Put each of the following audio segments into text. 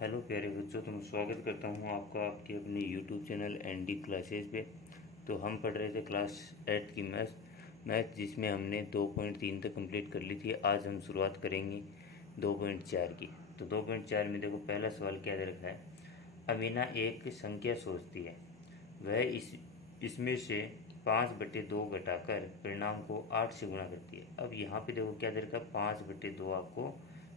Hello प्यारे बच्चों, तो मैं स्वागत करता हूँ आपका आपके अपने यूट्यूब चैनल एनडी क्लासेस पे। तो हम पढ़ रहे थे क्लास 8 की मैथ जिसमें हमने 2.3 तक कंप्लीट कर ली थी। आज हम शुरुआत करेंगे 2.4 की। तो 2.4 में देखो, पहला सवाल क्या दे रखा है। अमीना एक संख्या सोचती है, वह इसमें से 5/2 घटाकर परिणाम को 8 से गुणा करती है। अब यहाँ पे देखो क्या दे रखा है, 5/2 आपको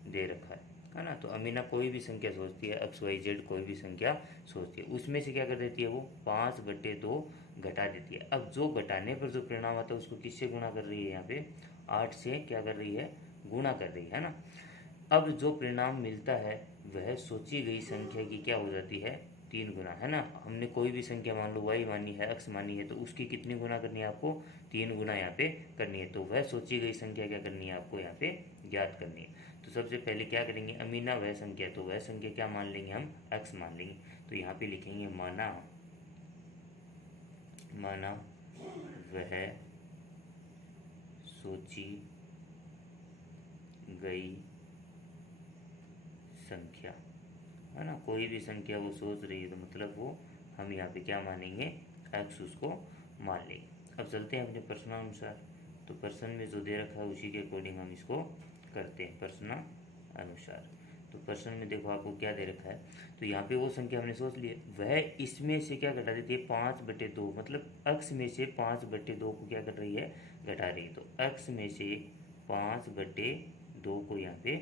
दे रखा है ना। तो अमीना कोई भी संख्या सोचती है, XYZ कोई भी संख्या सोचती है, उसमें से क्या कर देती है, वो 5/2 घटा देती है। अब जो घटाने पर जो परिणाम आता है उसको किससे गुणा कर रही है, यहाँ पे 8 से क्या कर रही है, गुणा कर रही है ना। अब जो परिणाम मिलता है वह सोची गई संख्या की क्या हो जाती है, 3 गुना, है ना। हमने कोई भी संख्या मान लो y मानी है, x मानी है, तो उसकी कितनी गुना करनी है आपको, 3 गुना यहाँ पे करनी है। तो वह सोची गई संख्या क्या करनी है आपको, यहाँ पे ज्ञात करनी है। तो सबसे पहले क्या करेंगे, अमीना वह संख्या, तो वह संख्या क्या मान लेंगे हम, x मान लेंगे। तो यहाँ पे लिखेंगे माना माना वह सोची गई संख्या, है ना। कोई भी संख्या वो सोच रही है तो मतलब वो हम यहाँ पे क्या मानेंगे, x उसको मान लेंगे। अब चलते हैं अपने प्रश्न अनुसार। तो प्रश्न में जो दे रखा है उसी के अकॉर्डिंग हम इसको करते हैं प्रश्न अनुसार। तो प्रश्न में देखो आपको क्या दे रखा है। तो यहाँ पे वो संख्या हमने सोच ली है, वह इसमें से क्या घटा देती है, 5/2, मतलब x में से 5/2 को क्या कर रही है, घटा रही है। तो x में से 5/2 को यहाँ पे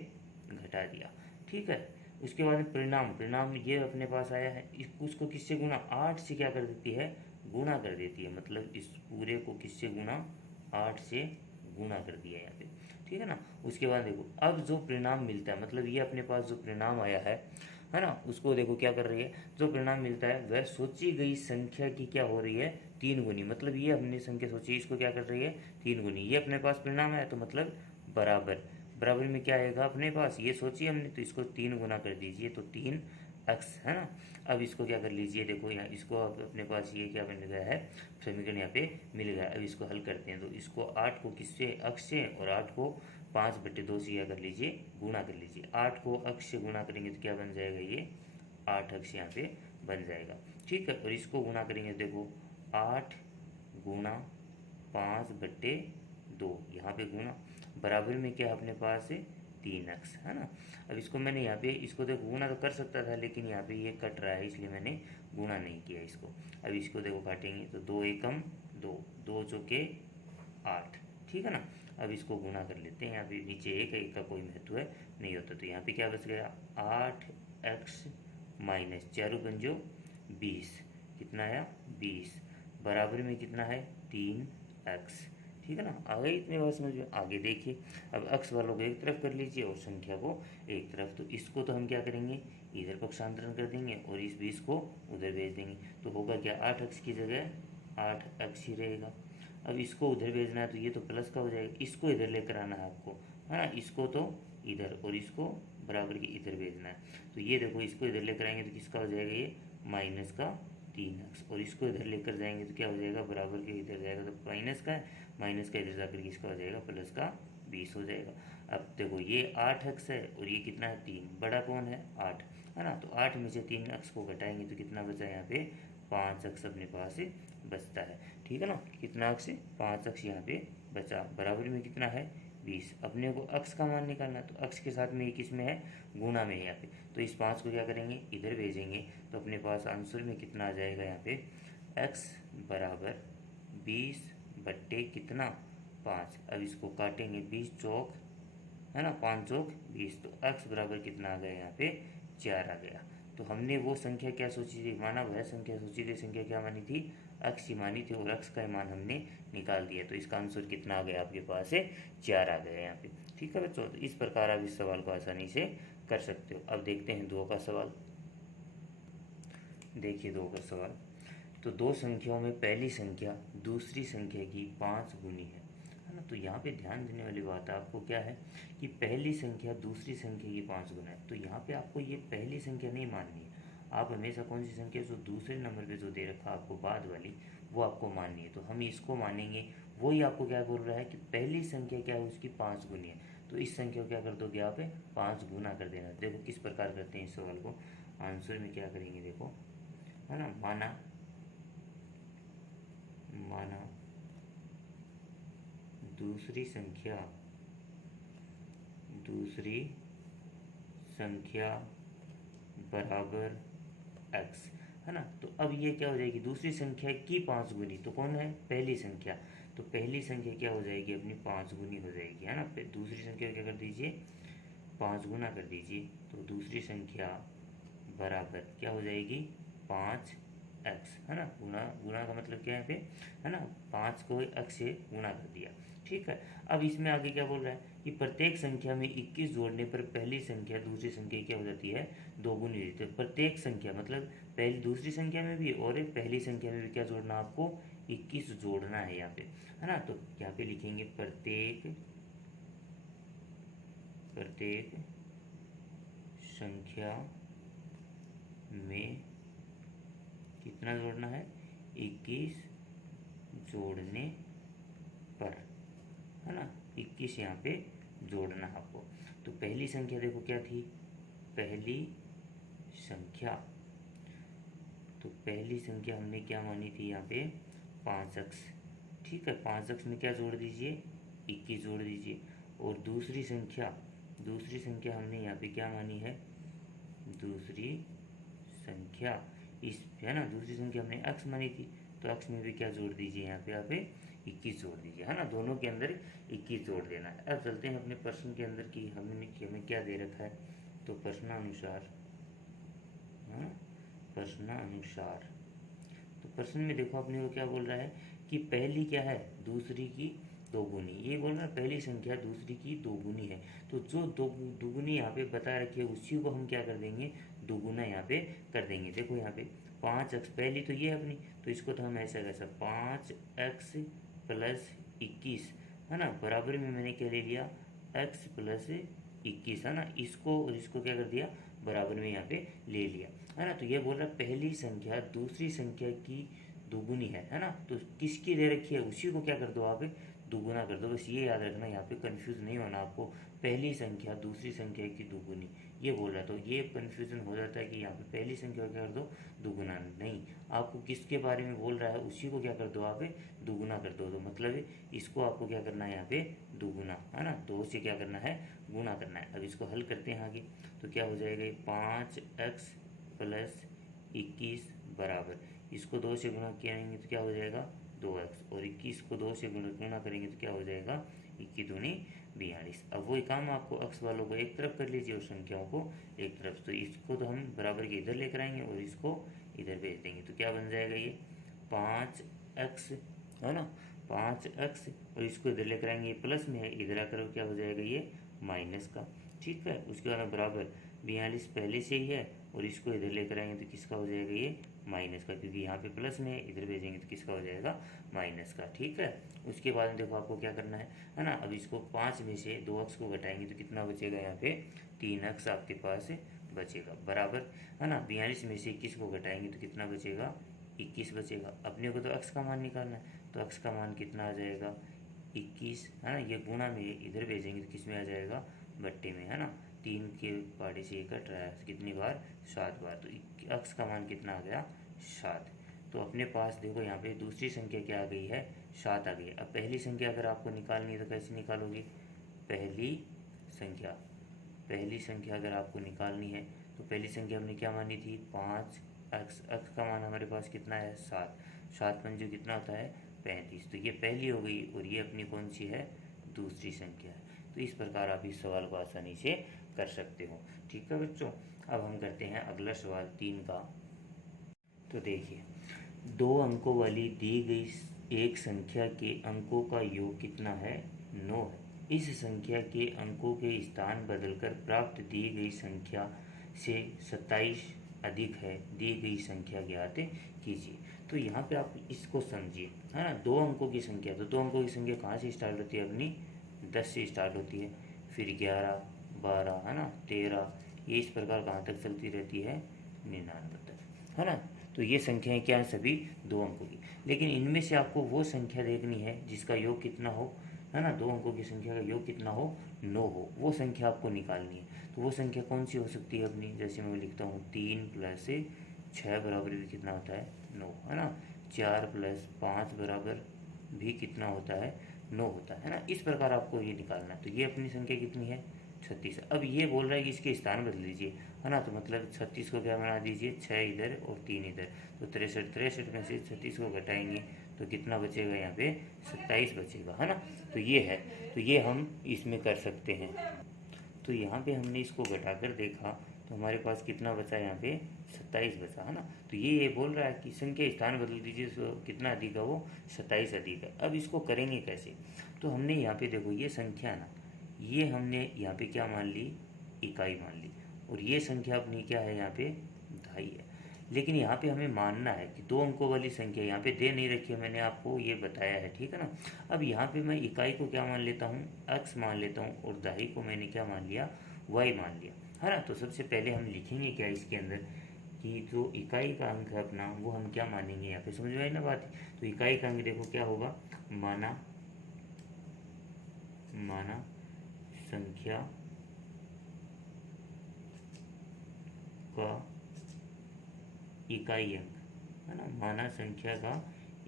घटा दिया, ठीक है। उसके बाद परिणाम परिणाम ये अपने पास आया है, उसको किससे गुणा, 8 से क्या कर देती है, गुणा कर देती है। मतलब इस पूरे को किससे गुणा, 8 से गुणा कर दिया यहाँ पे, ठीक है ना। उसके बाद देखो अब जो परिणाम मिलता है, मतलब ये अपने पास जो परिणाम आया है ना, उसको देखो क्या कर रही है, जो परिणाम मिलता है वह सोची गई संख्या की क्या हो रही है, 3 गुनी। मतलब ये हमने संख्या सोची, इसको क्या कर रही है, 3 गुनी। ये अपने पास परिणाम है तो मतलब बराबर, बराबर में क्या आएगा अपने पास, ये सोचिए हमने, तो इसको 3 गुना कर दीजिए, तो 3x, है ना। अब इसको क्या कर लीजिए, देखो यहाँ इसको अब अपने पास ये क्या बन गया है, समीकरण यहाँ पे मिल गया। अब इसको हल करते हैं, तो इसको 8 को किससे, x से, और 8 को 5/2 से क्या कर लीजिए, गुणा कर लीजिए। 8 को x से गुणा करेंगे तो क्या बन जाएगा, ये 8x यहाँ पे बन जाएगा, ठीक है। और इसको गुणा करेंगे, देखो 8 गुणा 5/2, यहाँ पे गुणा, बराबर में क्या है अपने पास है, 3x, है ना। अब इसको मैंने यहाँ पे, इसको देखो गुणा तो कर सकता था, लेकिन यहाँ पे ये कट रहा है इसलिए मैंने गुणा नहीं किया इसको। अब इसको देखो काटेंगे तो 2 एकम 2, 2 चौके 8, ठीक है ना। अब इसको गुणा कर लेते हैं, यहाँ पे नीचे एक का कोई महत्व है नहीं होता। तो यहाँ पे क्या बच गया, 8x माइनस 4×5, कितना आया, 20, बराबर में कितना है, 3x, ठीक है ना। आ गई इतनी बात समझ में। आगे देखिए, अब x वालों को एक तरफ कर लीजिए और संख्या को एक तरफ। तो इसको तो हम क्या करेंगे, इधर पक्षांतरण कर देंगे और इस 20 को उधर भेज देंगे। तो होगा क्या, 8x की जगह 8x ही रहेगा। अब इसको उधर भेजना है तो ये तो प्लस का हो जाएगा, इसको इधर लेकर आना है आपको, है ना। इसको तो इधर और इसको बराबर के इधर भेजना है। तो ये देखो इसको इधर लेकर आएंगे तो किसका हो जाएगा, ये माइनस का 3x, और इसको इधर लेकर जाएंगे तो क्या हो जाएगा, बराबर के इधर जाएगा तो माइनस का है, माइनस का इधर जाकर किसका हो जाएगा, प्लस का 20 हो जाएगा। अब देखो ये 8x है और ये कितना है, 3, बड़ा कौन है, 8, है ना। तो 8 में से 3x को घटाएंगे तो कितना बचा यहाँ पे, 5x अपने पास बचता है, ठीक है ना। कितना x है, 5x यहाँ पे बचा, बराबर में कितना है, 20। अपने को x का मान निकालना है, तो x के साथ में ये किस में है, गुणा में है यहाँ पे। तो इस 5 को क्या करेंगे, इधर भेजेंगे, तो अपने पास आंसर में कितना आ जाएगा, यहाँ पे x बराबर 20 कितना, 5। अब इसको काटेंगे, 20 चौक, है ना, 5 चौक 20, तो x बराबर कितना आ गया, यहाँ पे 4 आ गया। तो हमने वो संख्या क्या सोची थी, माना वह संख्या, सोची गई संख्या क्या मानी थी, x ही मानी थी, और x का मान हमने निकाल दिया। तो इसका आंसर कितना आ गया आपके पास है, 4 आ गया यहाँ पे, ठीक है बच्चों। तो इस प्रकार आप इस सवाल को आसानी से कर सकते हो। अब देखते हैं 2 का सवाल। देखिए 2 का सवाल। तो 2 संख्याओं में पहली संख्या दूसरी संख्या की 5 गुनी है ना। तो यहाँ पे ध्यान देने वाली बात है आपको क्या है, कि पहली संख्या दूसरी संख्या की 5 गुना है। तो यहाँ पे आपको ये पहली संख्या नहीं माननी है, आप हमेशा कौन सी संख्या, जो दूसरे नंबर पे जो दे रखा आपको बाद वाली, वो आपको माननी है। तो हम इसको मानेंगे, वही आपको क्या बोल रहा है कि पहली संख्या क्या है, उसकी 5 गुनी है। तो इस संख्या को क्या कर दोगे आप 5 गुना कर देना। देखो किस प्रकार करते हैं इस सवाल को। आंसर में क्या करेंगे देखो, है ना, माना दूसरी संख्या बराबर x, है ना। तो अब ये क्या हो जाएगी, दूसरी संख्या की 5 गुनी, तो कौन है, पहली संख्या। तो पहली संख्या क्या हो जाएगी अपनी 5 गुनी हो जाएगी, है ना। दूसरी संख्या क्या कर दीजिए 5 गुना कर दीजिए। तो दूसरी संख्या बराबर क्या हो जाएगी 5x, है ना। गुना गुना का मतलब क्या है पे, है ना, 5 को x से गुना कर दिया। ठीक है। अब इसमें आगे क्या बोल रहा है कि प्रत्येक संख्या में 21 जोड़ने पर पहली संख्या दूसरी संख्या क्या हो जाती है, दोगुनी हो जाती है। प्रत्येक संख्या मतलब पहली दूसरी संख्या में भी और पहली संख्या में भी क्या जोड़ना, आपको 21 जोड़ना है यहाँ पे, है ना। तो यहाँ पे लिखेंगे प्रत्येक संख्या में कितना जोड़ना है, 21 जोड़ने पर, है ना, 21 यहाँ पे जोड़ना है आपको। तो पहली संख्या देखो क्या थी, पहली संख्या, तो पहली संख्या हमने क्या मानी थी यहाँ पे 5x। ठीक है, 5x में क्या जोड़ दीजिए 21 जोड़ दीजिए। और दूसरी संख्या हमने यहाँ पे क्या मानी है, दूसरी संख्या इस, है ना, दूसरी संख्या हमने x मानी थी, तो x में भी क्या जोड़ दीजिए यहाँ पे 21 जोड़ दीजिए, है ना। दोनों के अंदर 21 जोड़ देना है। अब चलते हैं अपने प्रश्न के अंदर कि हमें क्या दे रखा है। तो प्रश्नानुसार, तो प्रश्न में देखो अपने को क्या बोल रहा है कि पहली क्या है, दूसरी की दोगुनी। ये बोल रहा है पहली संख्या दूसरी की दोगुनी है। तो जो दोगुनी यहाँ पे बता रखी है उसी को हम क्या कर देंगे, दोगुना यहाँ पे कर देंगे। देखो यहाँ पे 5x पहली तो ये है अपनी, तो इसको तो हम ऐसा कैसा 5x प्लस 21, है ना, बराबर में मैंने क्या ले लिया x प्लस 21, है ना। इसको और इसको क्या कर दिया, बराबर में यहाँ पे ले लिया, है ना। तो ये बोल रहा है पहली संख्या दूसरी संख्या की दोगुनी है ना। तो किसकी दे रखी है उसी को क्या कर दो आप दोगुना कर दो। बस ये याद रखना, यहाँ पे कंफ्यूज नहीं होना आपको। पहली संख्या दूसरी संख्या की दोगुनी ये बोल रहा, तो ये कंफ्यूजन हो जाता है कि यहाँ पे पहली संख्या को क्या कर दो दोगुना, नहीं, आपको किसके बारे में बोल रहा है उसी को क्या कर दो आप दोगुना कर दो। तो मतलब इसको आपको क्या करना है यहाँ पे दोगुना, है ना, 2 से क्या करना है गुना करना है। अब इसको हल करते हैं आगे, तो क्या हो जाएगा 5x प्लस 21 बराबर, इसको 2 से गुना करेंगे तो क्या हो जाएगा 2x, और 21 को 2 से गुना करेंगे तो क्या हो जाएगा 21 दूनी 42। अब वही काम आपको x वालों को एक तरफ कर लीजिए और संख्याओं को एक तरफ। तो इसको तो हम बराबर के इधर लेकर आएंगे और इसको इधर भेज देंगे, तो क्या बन जाएगा ये 5x, है ना, 5x, और इसको इधर लेकर आएंगे, प्लस में है, इधर आकर क्या हो जाएगा ये माइनस का। ठीक है, उसके बाद बराबर 42 पहले से ही है, और इसको इधर लेकर आएंगे तो किसका हो जाएगा ये माइनस का, क्योंकि यहाँ पे प्लस में है, इधर भेजेंगे तो किसका हो जाएगा माइनस का। ठीक है, उसके बाद देखो आपको क्या करना है ना। अब इसको 5 में से 2x को घटाएंगे तो कितना बचेगा यहाँ पे 3x आपके पास बचेगा, बराबर, है ना। 42 में से 21 को घटाएंगे तो कितना बचेगा 21 बचेगा। अपने को तो x का मान निकालना है, तो x का मान कितना आ जाएगा 21, है ना। ये गुणा में इधर भेजेंगे तो किस में आ जाएगा बट्टे में, है ना। 3 के पार्टी से कट रहा है कितनी बार 7 बार, तो x का मान कितना आ गया 7। तो अपने पास देखो यहाँ पे दूसरी संख्या क्या आ गई है 7 आ गई है। अब पहली संख्या अगर आपको निकालनी है तो कैसे निकालोगे, पहली संख्या अगर आपको निकालनी है तो पहली संख्या हमने क्या मानी थी 5x, x का मान हमारे पास कितना है 7 पंजो कितना होता है 35, तो ये पहली हो गई और ये अपनी कौन सी है दूसरी संख्या है। तो इस प्रकार आप इस सवाल को आसानी से कर सकते हो। ठीक है बच्चों, अब हम करते हैं अगला सवाल 3 का। तो देखिए 2 अंकों वाली दी गई एक संख्या के अंकों का योग कितना है 9 है। इस संख्या के अंकों के स्थान बदलकर प्राप्त दी गई संख्या से 27 अधिक है, दी गई संख्या ज्ञात कीजिए। तो यहाँ पे आप इसको समझिए, है ना। 2 अंकों की संख्या, तो 2 अंकों की संख्या कहाँ से स्टार्ट होती है अपनी 10 से स्टार्ट होती है, फिर 11, 12, है ना, 13, ये इस प्रकार कहाँ तक चलती रहती है 99 तक, है ना। तो ये संख्याएं क्या है सभी 2 अंकों की, लेकिन इनमें से आपको वो संख्या देखनी है जिसका योग कितना हो है ना, 2 अंकों की संख्या का योग कितना हो, 9 हो, वो संख्या आपको निकालनी है। तो वो संख्या कौन सी हो सकती है अपनी, जैसे मैं लिखता हूँ 3 + 6 बराबर भी कितना होता है, 9, है ना। 4 + 5 बराबर भी कितना होता है, 9 होता है ना। इस प्रकार आपको ये निकालना है। तो ये अपनी संख्या कितनी है, 36। अब ये बोल रहा है कि इसके स्थान बदल लीजिए, है ना। तो मतलब 36 को क्या बना दीजिए, 6 इधर और 3 इधर, तो 63 में से 36 को घटाएंगे तो कितना बचेगा यहाँ पे, 27 बचेगा, है ना। तो ये है, तो ये हम इसमें कर सकते हैं। तो यहाँ पे हमने इसको घटाकर देखा तो हमारे पास कितना बचा, यहाँ पे 27 बचा, है ना। तो ये बोल रहा है कि संख्या स्थान बदल दीजिए, तो कितना अधिक है वो, 27 अधिक है। अब इसको करेंगे कैसे, तो हमने यहाँ पे देखो ये संख्या ना, ये हमने यहाँ पे क्या मान ली, इकाई मान ली, और ये संख्या अपनी क्या है, यहाँ पे दहाई है। लेकिन यहाँ पे हमें मानना है कि 2 अंकों वाली संख्या यहाँ पे दे नहीं रखी है, मैंने आपको ये बताया है, ठीक है ना। अब यहाँ पे मैं इकाई को क्या मान लेता हूँ, x मान लेता हूँ, और दहाई को मैंने क्या मान लिया, y मान लिया, है ना। तो सबसे पहले हम लिखेंगे क्या इसके अंदर, कि जो इकाई का अंक है अपना वो हम क्या मानेंगे, यहाँ पे समझ में आई ना बात। तो इकाई का अंक देखो क्या होगा, माना संख्या का इकाई अंक, है ना, माना संख्या का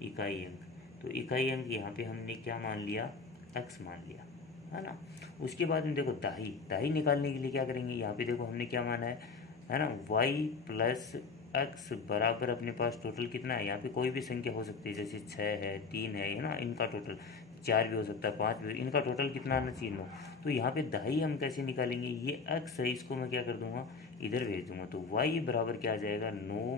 इकाई अंक। तो इकाई अंक यहाँ पे हमने क्या मान लिया, x मान लिया, है ना। उसके बाद में देखो दहाई निकालने के लिए क्या करेंगे, यहाँ पे देखो हमने क्या माना है ना, y + x बराबर अपने पास टोटल कितना है, यहाँ पे कोई भी संख्या हो सकती है, जैसे 6 है, 3 है ना, इनका टोटल 4 भी हो सकता है, 5 भी, इनका टोटल कितना आना चाहिए, 9। तो यहाँ पे दहाई हम कैसे निकालेंगे, ये x है, इसको मैं क्या कर दूंगा, इधर भेज दूंगा, तो y बराबर क्या आ जाएगा, 9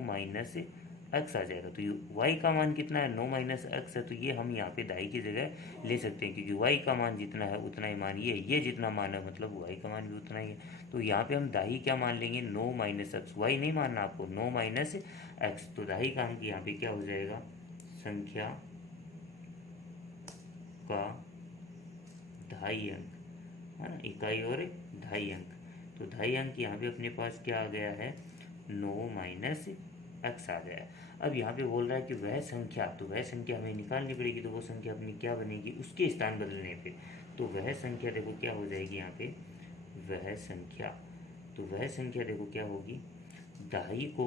- x आ जाएगा। तो y का मान कितना है, 9 - x है, तो ये हम यहाँ पे दहाई की जगह ले सकते हैं, क्योंकि y का मान जितना है उतना ही मान ये जितना मान है मतलब y का मान भी उतना ही है। तो यहाँ पे हम दहाई क्या मान लेंगे, 9 - x, y नहीं मानना आपको, 9 - x। तो दहाई का अंक यहाँ पे क्या हो जाएगा, संख्या का दहाई अंक, है ना, इकाई और दहाई अंक। तो दहाई अंक यहाँ पे अपने पास क्या आ गया है, 9 - x आ गया है। अब यहाँ पे बोल रहा है कि वह संख्या, तो वह संख्या हमें निकालनी पड़ेगी, तो वो संख्या अपनी क्या बनेगी, उसके स्थान बदलने पे। तो वह संख्या देखो क्या हो जाएगी यहाँ पे, वह संख्या, तो वह संख्या देखो क्या होगी, दहाई को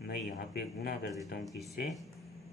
मैं यहाँ पे गुणा कर देता हूँ किससे,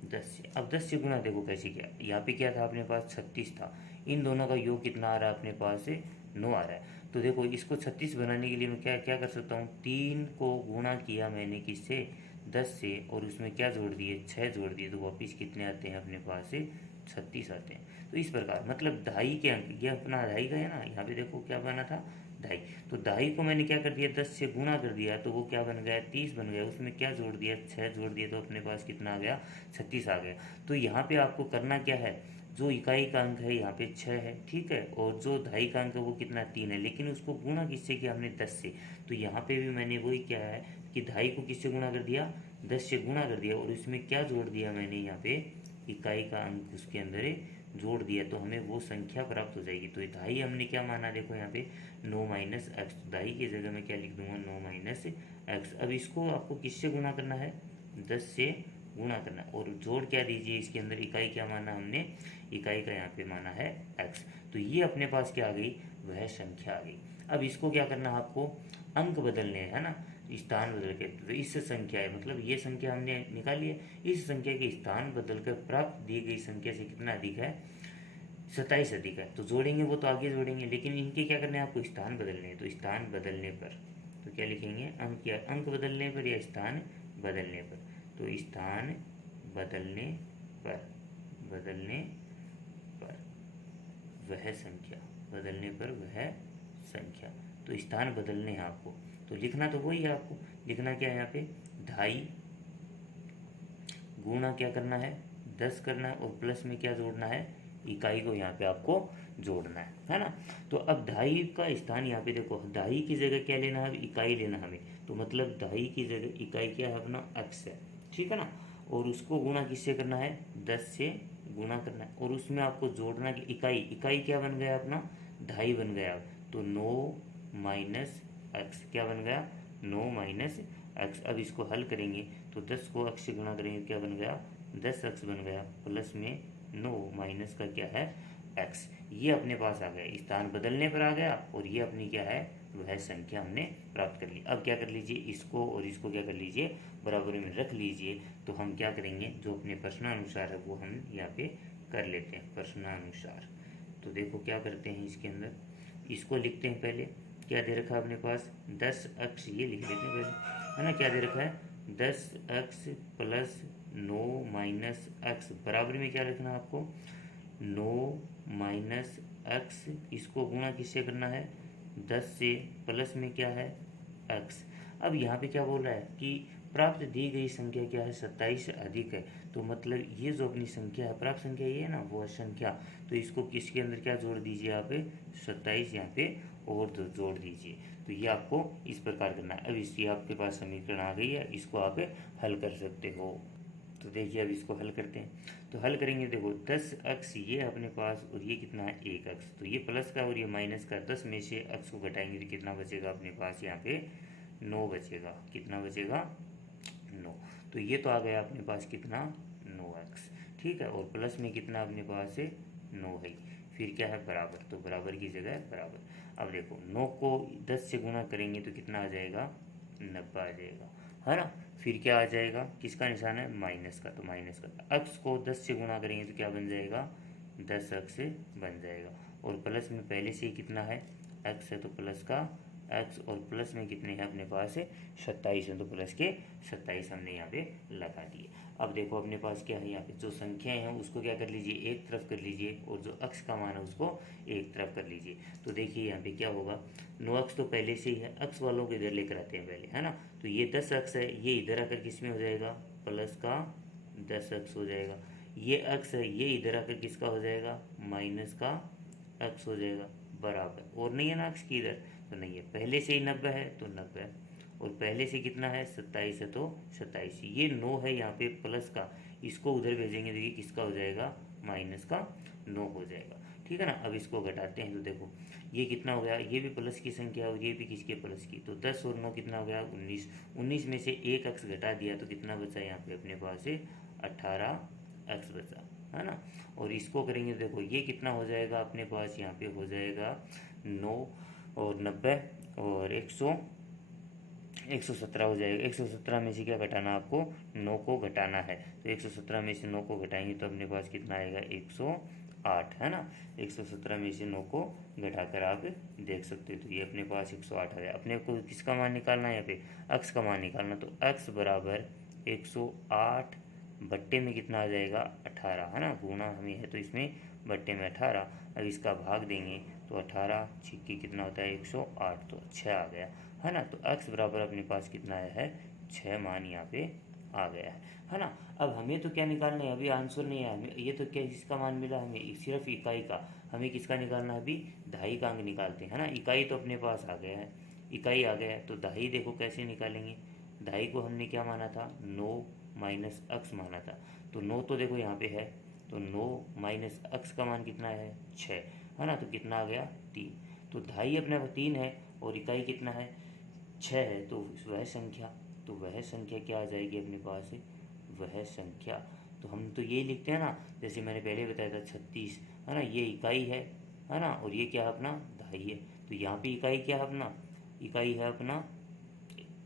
10 से। अब 10 से गुणा देखो कैसे किया, यहाँ पे क्या था अपने पास, 36 था, इन दोनों का योग कितना आ रहा है अपने पास से, 9 आ रहा है। तो देखो इसको 36 बनाने के लिए मैं क्या क्या कर सकता हूँ, 3 को गुणा किया मैंने किससे, 10 से, और उसमें क्या जोड़ दिए, 6 जोड़ दिए, तो वापिस कितने आते हैं अपने पास से, 36 आते हैं। तो इस प्रकार मतलब दहाई के अंक, ये अपना दहाई का है ना, यहाँ पे देखो क्या बना था, दहाई। तो दहाई को मैंने क्या कर दिया, 10 से गुणा कर दिया, तो वो क्या बन गया, 30 बन गया, उसमें क्या जोड़ दिया, 6 जोड़ दिया, तो अपने पास कितना आ गया, 36 आ गया। तो यहाँ पे आपको करना क्या है, जो इकाई का अंक है यहाँ पे 6 है, ठीक है, और जो दहाई का अंक है वो कितना, 3 है, लेकिन उसको गुणा किससे किया हमने, 10 से। तो यहाँ पे भी मैंने वही क्या है कि दहाई को किससे गुणा कर दिया, 10 से गुणा कर दिया, और इसमें क्या जोड़ दिया मैंने, यहाँ पे इकाई का अंक उसके अंदर जोड़ दिया, तो हमें वो संख्या प्राप्त हो जाएगी। तो दहाई हमने क्या माना, देखो यहाँ पे 9 - x, दहाई की जगह मैं क्या लिख दूंगा, 9 - x। अब इसको आपको किससे गुणा करना है, 10 से गुणा करना है, और जोड़ क्या दीजिए इसके अंदर, इकाई क्या माना हमने, इकाई का यहाँ पे माना है x। तो ये अपने पास क्या आ गई, वह संख्या आ गई। अब इसको क्या करना है आपको, अंक बदलने हैं, है ना, स्थान बदल के। तो इस संख्या है, मतलब ये संख्या हमने निकाली है, इस संख्या के स्थान बदल कर प्राप्त दी गई संख्या से कितना अधिक है, 27 अधिक है। तो जोड़ेंगे वो तो आगे जोड़ेंगे, लेकिन इनके क्या करने हैं आपको, स्थान बदलने हैं। तो स्थान बदलने पर तो क्या लिखेंगे, अंक, या अंक बदलने पर या स्थान बदलने पर। तो स्थान बदलने पर, बदलने पर वह संख्या, बदलने पर वह संख्या। तो स्थान बदलने हैं आपको, तो लिखना तो वही है, आपको लिखना क्या है यहाँ पे, दहाई गुणा क्या करना है, 10 करना है, और प्लस में क्या जोड़ना है, इकाई को यहाँ पे आपको जोड़ना है ना। तो अब दहाई का स्थान यहाँ पे देखो, दहाई की जगह क्या लेना है, इकाई लेना हमें। तो मतलब दहाई की जगह इकाई क्या है अपना, x है, ठीक है ना, और उसको गुणा किससे करना है, 10 से गुणा करना है, और उसमें आपको जोड़ना कि इकाई क्या बन गया अपना, दहाई बन गया। तो 9 - x क्या बन गया, 9 - x। अब इसको हल करेंगे तो 10 को x से गुणा करेंगे, क्या बन गया, 10x बन गया, प्लस में 9 माइनस का क्या है, x। ये अपने पास आ गया, स्थान बदलने पर आ गया और ये अपनी क्या है, वह संख्या हमने प्राप्त कर ली। अब क्या कर लीजिए, इसको और इसको क्या कर लीजिए, बराबर में रख लीजिए। तो हम क्या करेंगे, जो अपने प्रश्नानुसार है वो हम यहाँ पे कर लेते हैं, प्रश्नानुसार। तो देखो क्या करते हैं, इसके अंदर इसको लिखते हैं। पहले क्या दे रखा है अपने पास, 10 अक्ष, ये लिख लेते हैं पहले, है ना। क्या दे रखा है, 10 अक्ष प्लस 9 माइनस अक्ष, बराबर में क्या लिखना है आपको, 9 माइनस अक्ष, इसको गुणा किससे करना है, 10 से, प्लस में क्या है, अक्ष। अब यहाँ पे क्या बोल रहा है कि प्राप्त दी गई संख्या क्या है, 27 से अधिक है। तो मतलब ये जो अपनी संख्या है, प्राप्त संख्या ये है ना, वो संख्या, तो इसको किसके अंदर क्या जोड़ दीजिए आप, 27 यहाँ पे और जोड़ दीजिए। तो ये आपको इस प्रकार करना है। अब इसकी आपके पास समीकरण आ गई है, इसको आप हल कर सकते हो। तो देखिए अब इसको हल करते हैं। तो हल करेंगे, देखो 10 अक्ष ये अपने पास और ये कितना है, 1 अक्ष, तो ये प्लस का और ये माइनस का, 10 में से अक्ष को घटाएंगे तो कितना बचेगा अपने पास, यहाँ पे 9 बचेगा। कितना बचेगा, 9। तो ये तो आ गया अपने पास कितना, 9 अक्ष, ठीक है। और प्लस में कितना अपने पास है, 9 है। फिर क्या है, बराबर, तो बराबर की जगह बराबर। अब देखो 9 को 10 से गुणा करेंगे तो कितना आ जाएगा, 90 आ जाएगा, है ना। फिर क्या आ जाएगा, किसका निशान है, माइनस का, तो माइनस का। अक्ष को 10 से गुणा करेंगे तो क्या बन जाएगा, 10 अक्ष बन जाएगा। और प्लस में पहले से ही कितना है, अक्ष है, तो प्लस का एक्स, और प्लस में कितने हैं अपने पास है, 27 है, तो प्लस के 27 हमने यहाँ पे लगा दिए। अब देखो अपने पास क्या है, यहाँ पे जो संख्याएं हैं उसको क्या कर लीजिए, एक तरफ कर लीजिए, और जो अक्ष का मान है उसको एक तरफ कर लीजिए। तो देखिए यहाँ पे क्या होगा, 9 अक्ष तो पहले से ही है, अक्ष वालों को इधर लेकर आते हैं पहले, है ना। तो ये 10 अक्ष है, ये इधर आकर किस में हो जाएगा, प्लस का 10 अक्ष हो जाएगा। ये अक्ष है, ये इधर आकर किसका हो जाएगा, माइनस का अक्ष हो जाएगा, बराबर। और नहीं है ना अक्ष की इधर, तो नहीं है, पहले से ही 90 है तो 90, और पहले से कितना है, 27 है, तो 27। ये 9 है यहाँ पे प्लस का, इसको उधर भेजेंगे तो ये किसका हो जाएगा, माइनस का 9 हो जाएगा, ठीक है ना। अब इसको घटाते हैं तो देखो ये कितना हो गया, ये भी प्लस की संख्या और ये भी किसके, प्लस की। तो 10 और 9 कितना हो गया, 19। 19 में से एक अक्ष घटा दिया तो कितना बचा यहाँ पे अपने पास है, 18 अक्ष बचा, है ना। और इसको करेंगे देखो ये कितना हो जाएगा अपने पास, यहाँ पे हो जाएगा 9 और 90 और 117 हो जाएगा। 117 में से क्या घटाना आपको, 9 को घटाना है। तो 117 में से 9 को घटाएंगे तो अपने पास कितना आएगा, 108, है ना। 117 में से 9 को घटाकर आप देख सकते हो, तो ये अपने पास 108 है। अपने को किसका मान निकालना है, यहाँ पे अक्ष का मान निकालना। तो अक्ष बराबर 108 बट्टे में कितना आ जाएगा, 18, है ना। गुणा हमें है तो इसमें बट्टे में 18। अब इसका भाग देंगे तो 18 छिक्के कितना होता है, 108, तो 6 आ गया, है ना। तो अक्ष बराबर अपने पास कितना आया है, 6 मान यहाँ पे आ गया है ना। अब हमें तो क्या निकालना है, अभी आंसर नहीं है हमें, ये तो क्या किसका मान मिला हमें, सिर्फ इकाई का। हमें किसका निकालना है, अभी दहाई का अंक निकालते हैं, है ना। इकाई तो अपने पास आ गया है, इकाई आ गया है, तो दहाई देखो कैसे निकालेंगे। दहाई को हमने क्या माना था, 9 माइनस अक्ष माना था। तो 9 तो देखो यहाँ पे है, तो 9 माइनस अक्ष का मान कितना है, 6, है ना। तो कितना आ गया, 3। तो दहाई अपने 3 है और इकाई कितना है, 6 है। तो वह संख्या, तो वह संख्या क्या आ जाएगी अपने पास, वह संख्या। तो हम तो यही लिखते हैं ना, जैसे मैंने पहले बताया था 36, है ना। ये इकाई है ना, और ये क्या है अपना, दहाई है। तो यहाँ पे इकाई क्या है अपना, इकाई है अपना,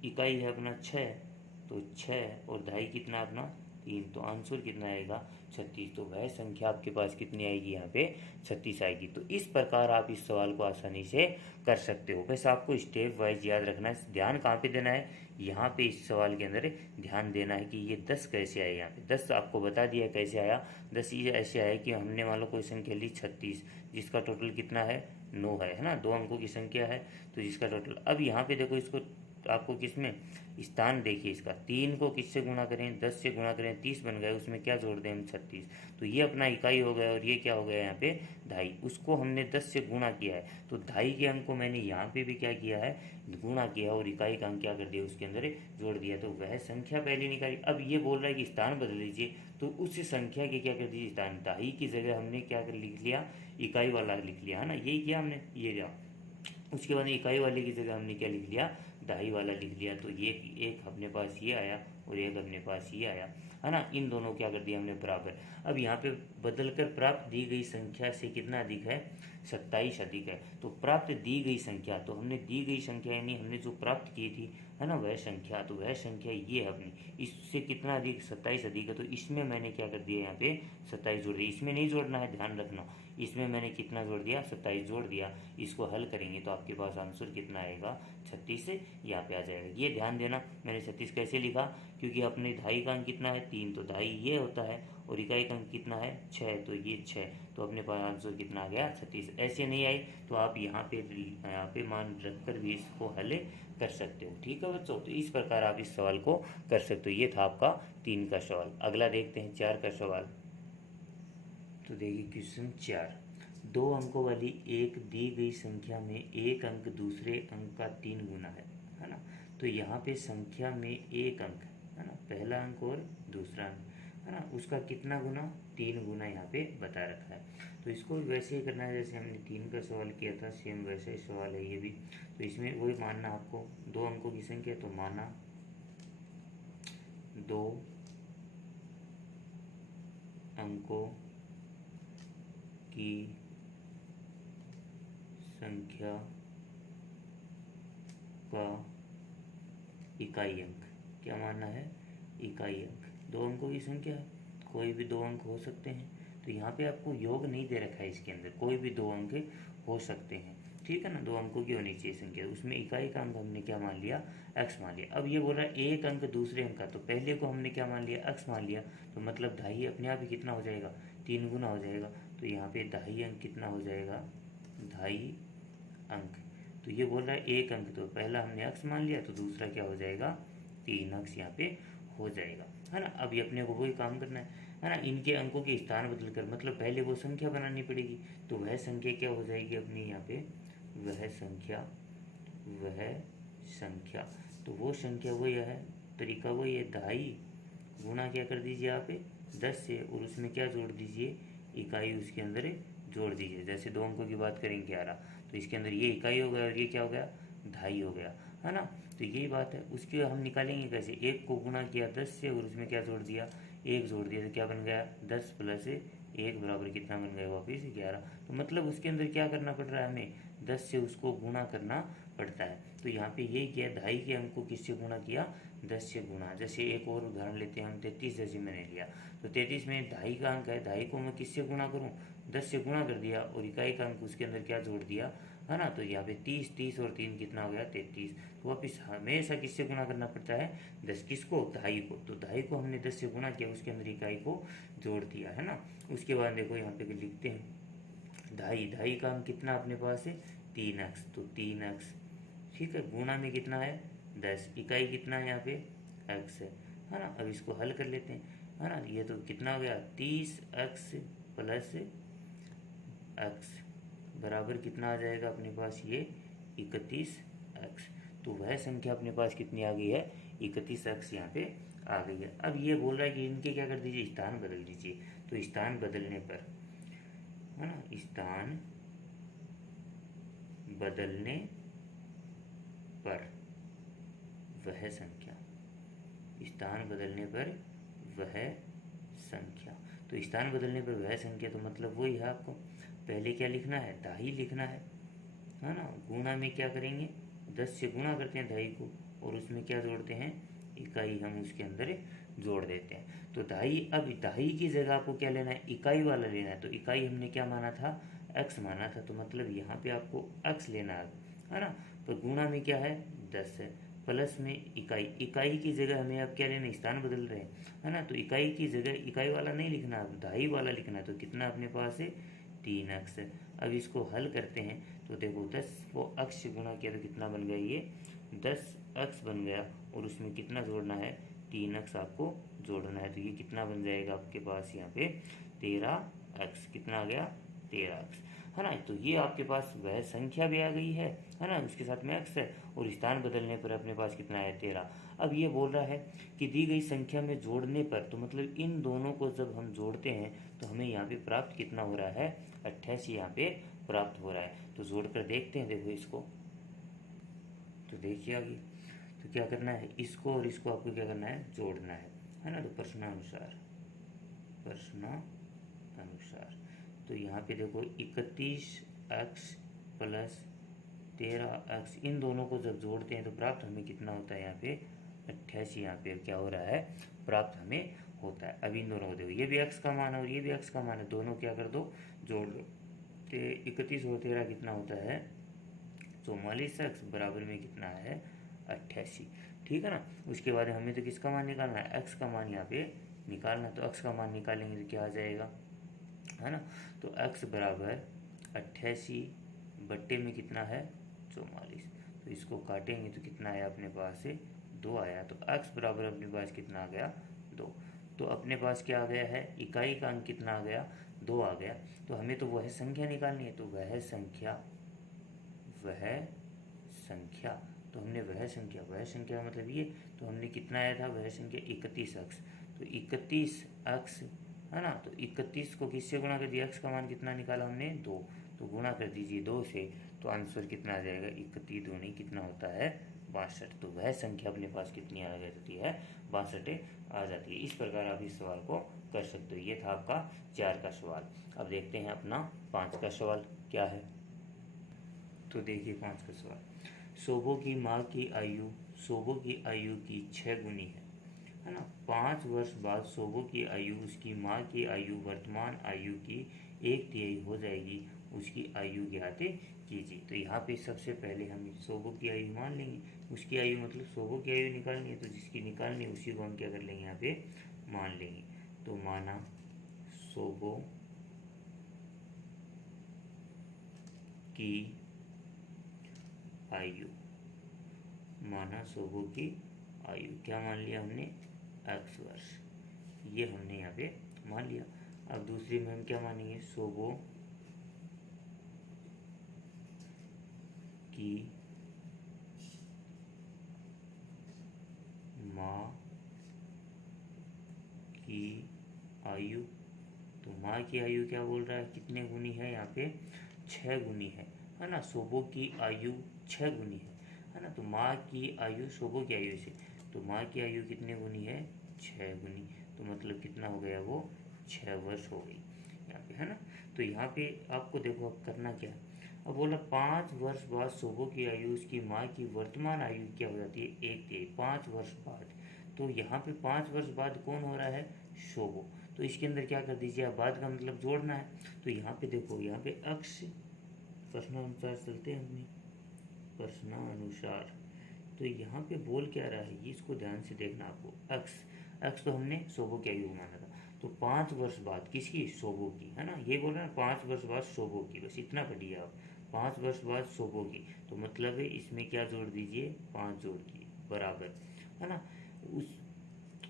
इकाई है अपना 6, तो 6 और दहाई कितना अपना 3, तो आंसर कितना आएगा, 36। तो वह संख्या आपके पास कितनी आएगी, यहाँ पे 36 आएगी। तो इस प्रकार आप इस सवाल को आसानी से कर सकते हो। बस आपको स्टेप वाइज याद रखना है। ध्यान कहाँ पे देना है, यहाँ पे इस सवाल के अंदर ध्यान देना है कि ये 10 कैसे आया। यहाँ पे 10 आपको बता दिया कैसे आया। 10 ये ऐसे आया कि हमने मान लो कोई संख्या ली 36, जिसका टोटल कितना है, 9 है ना। 2 अंकों की संख्या है, तो जिसका टोटल। अब यहाँ पे देखो इसको आपको किसमें स्थान देखिए, इसका 3 को किससे गुणा करें, 10 से गुणा करें, 30 बन गए, उसमें क्या जोड़ दें हम, 36। तो ये अपना इकाई हो गया, और ये क्या हो गया यहाँ पे, दहाई। उसको हमने 10 से गुणा किया है, तो दहाई के अंक को मैंने यहाँ पे भी क्या किया है, गुणा किया, और इकाई का अंक क्या कर दिया, उसके अंदर जोड़ दिया। तो वह संख्या पहले निकाली। अब ये बोल रहा है कि स्थान बदल लीजिए, तो उस संख्या के क्या कर दीजिए, स्थान। दहाई की जगह हमने क्या कर लिख लिया, इकाई वाला लिख लिया, है ना। यही किया हमने, ये लिया। उसके बाद इकाई वाले की जगह हमने क्या लिख लिया, दाई वाला लिख लिया, तो ये एक अपने पास ये आया और एक अपने पास ये आया, है ना। इन दोनों क्या कर दिया हमने बराबर। अब यहाँ पे बदलकर प्राप्त दी गई संख्या से कितना अधिक है, 27 अधिक है। तो प्राप्त दी गई संख्या, तो हमने दी गई संख्या यानी हमने जो प्राप्त की थी, है ना, वह संख्या, तो वह संख्या ये है अपनी, इससे कितना अधिक, 27 अधिक है। तो इसमें मैंने क्या कर दिया, यहाँ पे 27 जोड़ दिया। इसमें नहीं जोड़ना है, ध्यान रखना, इसमें मैंने कितना जोड़ दिया, 27 जोड़ दिया। इसको हल करेंगे तो आपके पास आंसर कितना आएगा, 36 यहाँ पे आ जाएगा। ये ध्यान देना, मैंने 36 कैसे लिखा, क्योंकि अपने धाई का अंक कितना है, 3, तो धाई ये होता है, और इकाई का अंक कितना है, 6, तो ये 6, तो अपने पास आंसर कितना आ गया, 36। ऐसे नहीं आई तो आप यहाँ पे मान रख कर भी इसको हल कर सकते हो। ठीक है बच्चों, तो इस प्रकार आप इस सवाल को कर सकते हो। ये था आपका 3 का सवाल। अगला देखते हैं 4 का सवाल। तो देखिए क्वेश्चन 4, 2 अंकों वाली एक दी गई संख्या में एक अंक दूसरे अंक का 3 गुना है ना। तो यहाँ पे संख्या में एक अंक, है ना, पहला अंक और दूसरा अंक, है ना, उसका कितना गुना, 3 गुना यहाँ पे बता रखा है। तो इसको वैसे ही करना है जैसे हमने 3 का सवाल किया था, सेम वैसा ही सवाल है ये भी। तो इसमें वही मानना आपको, 2 अंकों की संख्या, तो माना 2 अंकों की संख्या का इकाई अंक, क्या मानना है, इकाई अंक। 2 अंकों की संख्या, कोई भी 2 अंक हो सकते हैं। तो यहाँ पे आपको योग नहीं दे रखा है, इसके अंदर कोई भी 2 अंक हो सकते हैं, ठीक है ना। 2 अंकों की होनी चाहिए संख्या, उसमें इकाई का अंक हमने क्या मान लिया, x मान लिया। अब ये बोल रहा है एक अंक दूसरे अंक का, तो पहले को हमने क्या मान लिया, x मान लिया, तो मतलब धाई अपने आप ही कितना हो जाएगा, 3 गुना हो जाएगा। तो यहाँ पे धाई अंक कितना हो जाएगा, धाई अंक। तो ये बोल रहा है एक अंक, तो पहला हमने x मान लिया, तो दूसरा क्या हो जाएगा, 3 अंक यहाँ पे हो जाएगा, है ना। अब ये अपने को वही काम करना है ना, इनके अंकों के स्थान बदल कर, मतलब पहले वो संख्या बनानी पड़ेगी। तो वह संख्या क्या हो जाएगी अपनी यहाँ पे, वह संख्या, तो वो संख्या वही है, तरीका वही है, धाई गुणा क्या कर दीजिए आप 10 से, और उसमें क्या जोड़ दीजिए, इकाई उसके अंदर जोड़ दीजिए। जैसे 2 अंकों की बात करें 11, तो इसके अंदर ये इकाई हो गया और ये क्या हो गया, धाई हो गया, है ना। तो यही बात है, उसके हम निकालेंगे कैसे, 1 को गुणा किया 10 से और उसमें क्या जोड़ दिया, 1 जोड़ दिया, तो क्या बन गया, 10 प्लस 1 बराबर कितना बन गया, वापिस 11। तो मतलब उसके अंदर क्या करना पड़ रहा है हमें, 10 से उसको गुणा करना पड़ता है। तो यहाँ पे यही किया, धाई के अंक को किससे गुणा किया, 10 से गुणा। जैसे एक और उदाहरण लेते हैं हम, 33 जैसे मैंने लिया, तो 33 में धाई का अंक है, धाई को मैं किससे गुणा करूँ, 10 से गुणा कर दिया, और इकाई का अंक उसके अंदर क्या जोड़ दिया, है ना। तो यहाँ पे 30, 30 और 3 कितना हो गया, 33। तो वापिस हमेशा किससे गुणा करना पड़ता है, 10, किसको, धाई को। तो धाई को हमने 10 से गुणा किया, उसके अंदर इकाई को जोड़ दिया, है ना। उसके बाद देखो यहाँ पे लिखते हैं, धाई का अंक कितना अपने पास है, 3x, तो 3x, ठीक है। गुणा में कितना है, 10, इकाई कितना है यहाँ पे, x है ना। अब इसको हल कर लेते हैं, है ना। ये तो कितना हो गया, 30x प्लस x बराबर कितना आ जाएगा अपने पास, ये 31x। तो वह संख्या अपने पास कितनी आ गई है, 31x यहाँ पे आ गई है। अब ये बोल रहा है कि इनके क्या कर दीजिए, स्थान बदल दीजिए। तो स्थान बदलने पर, है ना, स्थान बदलने पर वह संख्या, स्थान बदलने पर वह संख्या। तो स्थान बदलने पर वह संख्या, तो मतलब वही है, आपको पहले क्या लिखना है, धाई लिखना है ना। गुणा में क्या करेंगे, 10 से गुणा करते हैं धाई को, और उसमें क्या जोड़ते हैं, इकाई हम उसके अंदर जोड़ देते हैं। तो धाई, अब धाई की जगह आपको क्या लेना है, इकाई वाला लेना है। तो इकाई हमने क्या माना था, x माना था, तो मतलब यहाँ पे आपको x लेना है ना। तो गुणा में क्या है, 10 है, प्लस में इकाई की जगह हमें अब क्या लेना, स्थान बदल रहे हैं, है ना। तो इकाई की जगह इकाई वाला नहीं लिखना, अब धाई वाला लिखना है। तो कितना अपने पास है, 3x। अब इसको हल करते हैं, तो देखो 10 को x से गुणा किया तो कितना बन गया, ये 10x बन गया, और उसमें कितना जोड़ना है, 3x आपको जोड़ना है। तो ये कितना बन जाएगा आपके पास यहाँ पे, 13x, कितना आ गया, 13x, है ना। तो ये आपके पास वह संख्या भी आ गई है ना, उसके साथ में x है, और स्थान बदलने पर अपने पास कितना है, 13। अब ये बोल रहा है कि दी गई संख्या में जोड़ने पर, तो मतलब इन दोनों को जब हम जोड़ते हैं तो हमें यहाँ पे प्राप्त कितना हो रहा है, 88 यहाँ पे प्राप्त हो रहा है। तो जोड़कर देखते हैं, देखो इसको, तो देखिए आगे, तो क्या करना है, इसको और इसको आपको क्या करना है, जोड़ना है ना। तो प्रश्नानुसार तो यहाँ पे देखो 31x प्लस 13x, इन दोनों को जब जोड़ते हैं तो प्राप्त हमें कितना होता है, यहाँ पे 88 यहाँ पे क्या हो रहा है, प्राप्त हमें होता है। अब इन दोनों को देखो, ये भी x का मान है और ये भी x का मान है, दोनों क्या कर दो, जोड़ दो। तो 31 और 13 कितना होता है, 44x बराबर में कितना है, 88। ठीक है ना। उसके बाद हमें तो किसका मान निकालना है, x का मान यहाँ पे निकालना। तो x का मान निकालेंगे तो क्या आ जाएगा, है ना। तो x बराबर 88 बट्टे में कितना है, 44। तो इसको काटेंगे तो कितना आया अपने पास से, 2 आया। तो x बराबर अपने पास कितना आ गया, 2। तो अपने पास क्या आ गया है, इकाई का अंक कितना आ गया, 2 आ गया। तो हमें तो वह संख्या निकालनी है, तो वह संख्या तो हमने वह संख्या मतलब ये, तो हमने कितना आया था, वह संख्या 31x। तो 31x है ना। तो 31 को किससे गुणा कर दिया, x का मान कितना निकाला हमने, 2। तो गुणा कर दीजिए 2 से, तो आंसर कितना आ जाएगा, 31 दूनी कितना होता है, 62। तो वह संख्या अपने पास कितनी आ जाती है, 62 आ जाती है। इस प्रकार आप इस सवाल को कर सकते हो। ये था आपका 4 का सवाल। अब देखते हैं अपना 5 का सवाल क्या है। तो देखिए 5 का सवाल, शोभो की माँ की आयु की 6 गुनी है ना। 5 वर्ष बाद शोभो की आयु उसकी माँ की आयु वर्तमान आयु की 1/3 हो जाएगी, उसकी आयु ज्ञात कीजिए। तो यहाँ पे सबसे पहले हम शोभो की आयु मान लेंगे, उसकी आयु मतलब शोभो की आयु निकालनी है, तो जिसकी निकालनी है उसी को हम क्या कर लेंगे, यहाँ पे मान लेंगे। तो माना शोभो की आयु, क्या मान लिया हमने, x वर्ष, ये हमने यहाँ पे मान लिया। अब दूसरी में हम क्या मानेंगे, शोभो की माँ की आयु, तो माँ की आयु क्या बोल रहा है, कितने गुनी है, यहाँ पे 6 गुनी है ना। शोभो की आयु 6 गुनी है ना। तो माँ की आयु शोभो की आयु से, तो माँ की आयु कितने गुनी है, 6 गुनी। तो मतलब कितना हो गया, वो 6 वर्ष हो गई यहाँ पे, है ना। तो यहाँ पे आपको देखो अब करना क्या, अब बोला 5 वर्ष बाद शोभो की आयु उसकी माँ की वर्तमान आयु क्या हो जाती है, 1/3, 5 वर्ष बाद। तो यहाँ पे 5 वर्ष बाद कौन हो रहा है, शोभो। तो इसके अंदर क्या कर दीजिए, अब बाद का मतलब जोड़ना है। तो यहाँ पे देखो, यहाँ पे अक्ष प्रश्नानुसार चलते हैं अपनी प्रश्नानुसार। तो यहाँ पे बोल क्या रहा है, ये इसको ध्यान से देखना आपको। अक्ष तो हमने शोभो की आयु माना था, तो 5 वर्ष बाद किसकी, शोभो की, है ना। ये बोल रहा है 5 वर्ष बाद शोभो की, बस इतना पढ़िए आप, 5 वर्ष बाद शोभो की। तो मतलब है इसमें क्या जोड़ दीजिए, 5 जोड़ दिए बराबर, है ना। उस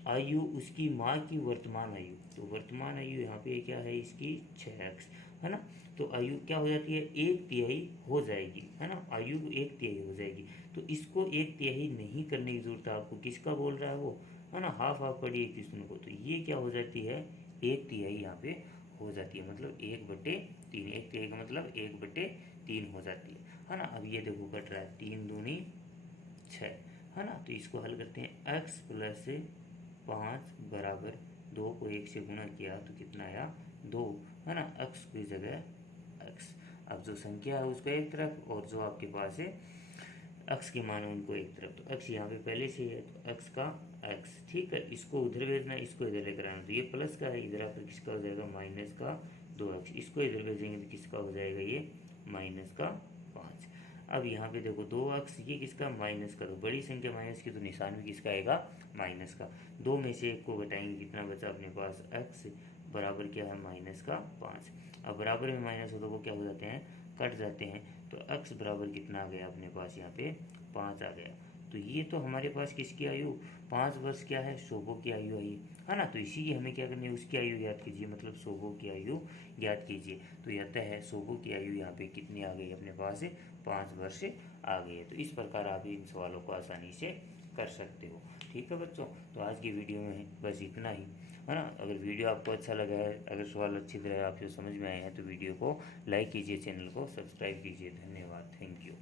आयु उसकी माँ की वर्तमान आयु, तो वर्तमान आयु यहाँ पे क्या है इसकी, 6x, है ना। तो आयु क्या हो जाती है, 1/3 हो जाएगी, है ना। आयु 1/3 हो जाएगी। तो इसको 1/3 नहीं करने की जरूरत है आपको, किसका बोल रहा है वो, है ना। हाफ हाफ पढ़िए क्वेश्चन को। तो ये क्या हो जाती है, 1/3 यहाँ पे हो जाती है, मतलब 1/3, 1/3 का मतलब 1/3 हो जाती है ना। अब ये देखो कट रहा है, 3 दूनी 6, है ना। तो इसको हल करते हैं, x प्लस 5 बराबर 2 को 1 से गुणा किया तो कितना आया, 2, है ना। x की जगह x, अब जो संख्या है उसको एक तरफ और जो आपके पास है x के मान उनको एक तरफ। तो x यहाँ पे पहले से है, तो x का x, ठीक है। इसको उधर भेजना, इसको इधर लेकर आना, तो ये प्लस का है, इधर आकर किसका हो जाएगा, माइनस का 2x। इसको इधर भेजेंगे तो किसका हो जाएगा, ये माइनस का 5। अब यहाँ पे देखो 2x, ये किसका, माइनस का। तो बड़ी संख्या माइनस की, तो निशान भी किसका आएगा, माइनस का। 2 में से 1 को घटाएंगे, कितना बचा अपने पास, x बराबर क्या है, माइनस का 5। अब बराबर में माइनस हो तो वो क्या हो जाते हैं, कट जाते हैं। तो x बराबर कितना आ गया अपने पास, यहाँ पे 5 आ गया। तो ये तो हमारे पास किसकी आयु, 5 वर्ष क्या है, शोभो की आयु आई है ना। तो इसी की हमें क्या करनी है, उसकी आयु ज्ञात कीजिए, मतलब शोभो की आयु ज्ञात कीजिए। तो यह तय है, शोभो की आयु यहाँ पे कितनी आ गई अपने पास, 5 वर्ष आ गई है। तो इस प्रकार आप इन सवालों को आसानी से कर सकते हो। ठीक है बच्चों, तो आज की वीडियो में बस इतना ही, है ना। अगर वीडियो आपको अच्छा लगा है, अगर सवाल अच्छी तरह आपको समझ में आए हैं, तो वीडियो को लाइक कीजिए, चैनल को सब्सक्राइब कीजिए। धन्यवाद, थैंक यू।